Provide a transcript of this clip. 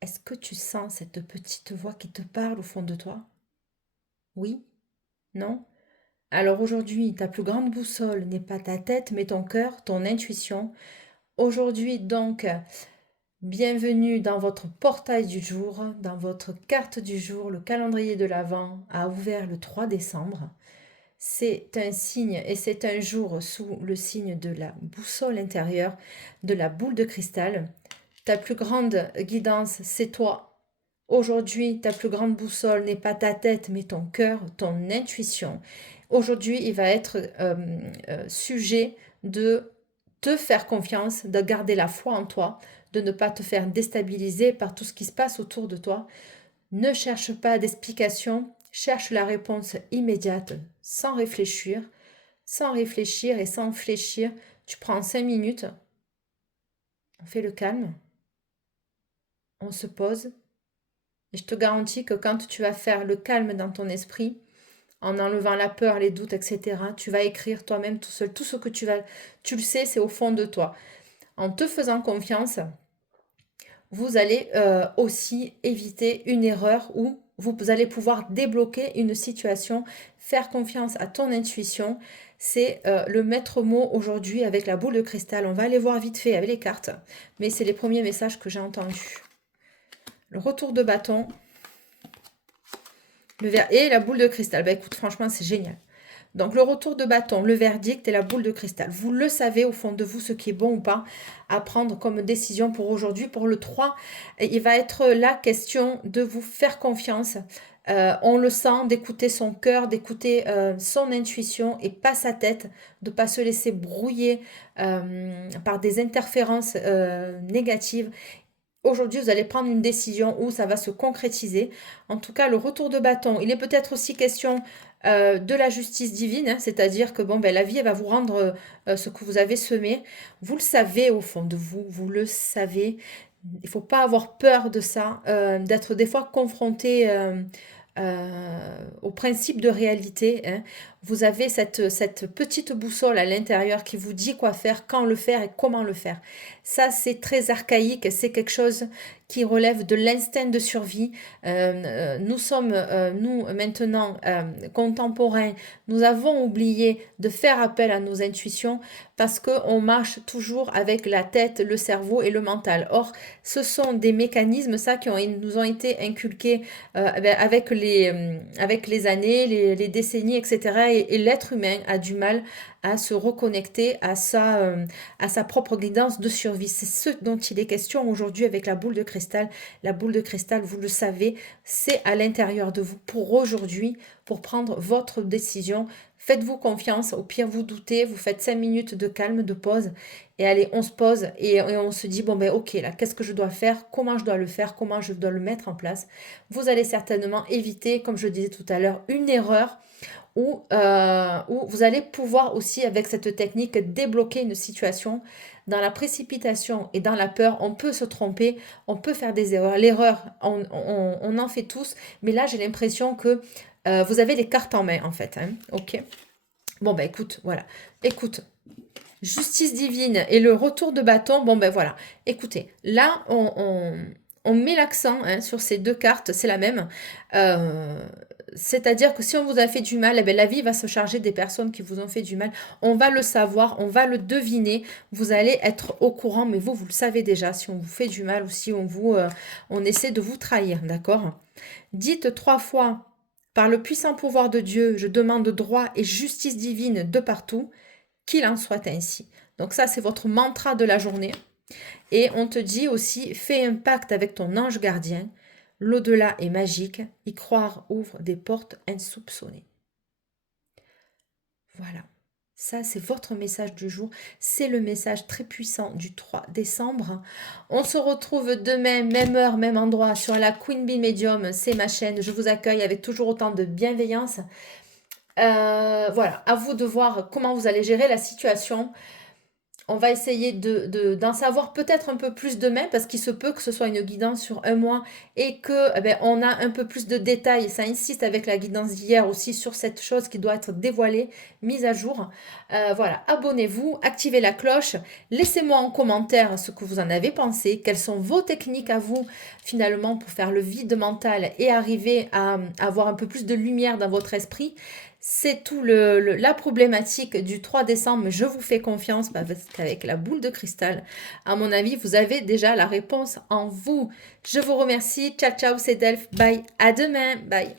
Est-ce que tu sens cette petite voix qui te parle au fond de toi? Oui? Non? Alors aujourd'hui, ta plus grande boussole n'est pas ta tête, mais ton cœur, ton intuition. Aujourd'hui, donc, bienvenue dans votre portail du jour, dans votre carte du jour. Le calendrier de l'Avent a ouvert le 3 décembre. C'est un signe et c'est un jour sous le signe de la boussole intérieure, de la boule de cristal. Ta plus grande guidance, c'est toi. Aujourd'hui, ta plus grande boussole n'est pas ta tête, mais ton cœur, ton intuition. Aujourd'hui, il va être sujet de te faire confiance, de garder la foi en toi, de ne pas te faire déstabiliser par tout ce qui se passe autour de toi. Ne cherche pas d'explication, cherche la réponse immédiate, sans réfléchir. Sans réfléchir et sans fléchir, tu prends 5 minutes, on fait le calme, on se pose. Et je te garantis que quand tu vas faire le calme dans ton esprit, en enlevant la peur, les doutes, etc., tu vas écrire toi-même tout seul. Tout ce que tu le sais, c'est au fond de toi. En te faisant confiance, vous allez aussi éviter une erreur où vous allez pouvoir débloquer une situation, faire confiance à ton intuition. C'est le maître mot aujourd'hui avec la boule de cristal. On va aller voir vite fait avec les cartes, mais c'est les premiers messages que j'ai entendus. Le retour de bâton, le verre et la boule de cristal. Bah écoute, franchement, c'est génial. Donc le retour de bâton, le verdict et la boule de cristal. Vous le savez au fond de vous ce qui est bon ou pas à prendre comme décision pour aujourd'hui. Pour le 3, il va être la question de vous faire confiance. On le sent, d'écouter son cœur, d'écouter son intuition et pas sa tête, de ne pas se laisser brouiller par des interférences négatives. Aujourd'hui, vous allez prendre une décision où ça va se concrétiser. En tout cas, le retour de bâton, il est peut-être aussi question de la justice divine, hein, c'est-à-dire que bon, ben, la vie, elle va vous rendre ce que vous avez semé. Vous le savez au fond de vous, vous le savez. Il ne faut pas avoir peur de ça, d'être des fois confronté au principe de réalité. Hein. Vous avez cette petite boussole à l'intérieur qui vous dit quoi faire, quand le faire et comment le faire. Ça, c'est très archaïque, c'est quelque chose qui relève de l'instinct de survie. Nous sommes, nous, maintenant, contemporains, nous avons oublié de faire appel à nos intuitions parce qu'on marche toujours avec la tête, le cerveau et le mental. Or, ce sont des mécanismes, ça, nous ont été inculqués avec les années, les décennies, etc. Et l'être humain a du mal à se reconnecter à sa propre guidance de survie. C'est ce dont il est question aujourd'hui avec la boule de cristal. La boule de cristal, vous le savez, c'est à l'intérieur de vous pour aujourd'hui, pour prendre votre décision. Faites-vous confiance, au pire vous doutez, vous faites 5 minutes de calme, de pause, et allez, on se pose et on se dit, bon ben ok, là, qu'est-ce que je dois faire, comment je dois le faire, comment je dois le mettre en place. Vous allez certainement éviter, comme je disais tout à l'heure, une erreur où vous allez pouvoir aussi, avec cette technique, débloquer une situation. Dans la précipitation et dans la peur, on peut se tromper, on peut faire des erreurs. L'erreur, on en fait tous, mais là, j'ai l'impression que vous avez les cartes en main, en fait. Hein. Ok. Bon, bah écoute, voilà. Écoute, justice divine et le retour de bâton, bon ben voilà. Écoutez, là, on met l'accent hein, sur ces deux cartes, c'est la même. C'est-à-dire que si on vous a fait du mal, eh ben, la vie va se charger des personnes qui vous ont fait du mal. On va le savoir, on va le deviner. Vous allez être au courant, mais vous le savez déjà, si on vous fait du mal ou si on essaie de vous trahir, d'accord? Dites 3 fois, par le puissant pouvoir de Dieu, je demande droit et justice divine de partout. Qu'il en soit ainsi. Donc ça, c'est votre mantra de la journée. Et on te dit aussi, fais un pacte avec ton ange gardien. L'au-delà est magique. Y croire ouvre des portes insoupçonnées. Voilà. Ça, c'est votre message du jour. C'est le message très puissant du 3 décembre. On se retrouve demain, même heure, même endroit, sur la Queen Bee Medium. C'est ma chaîne. Je vous accueille avec toujours autant de bienveillance. Voilà, à vous de voir comment vous allez gérer la situation. On va essayer d'en savoir peut-être un peu plus demain parce qu'il se peut que ce soit une guidance sur un mois et que on a un peu plus de détails. Ça insiste avec la guidance d'hier aussi sur cette chose qui doit être dévoilée, mise à jour. Voilà, abonnez-vous, activez la cloche, laissez-moi en commentaire ce que vous en avez pensé, quelles sont vos techniques à vous finalement pour faire le vide mental et arriver à avoir un peu plus de lumière dans votre esprit. C'est tout la problématique du 3 décembre. Je vous fais confiance parce qu'avec la boule de cristal, à mon avis, vous avez déjà la réponse en vous. Je vous remercie. Ciao, ciao, c'est Delphes. Bye. À demain. Bye.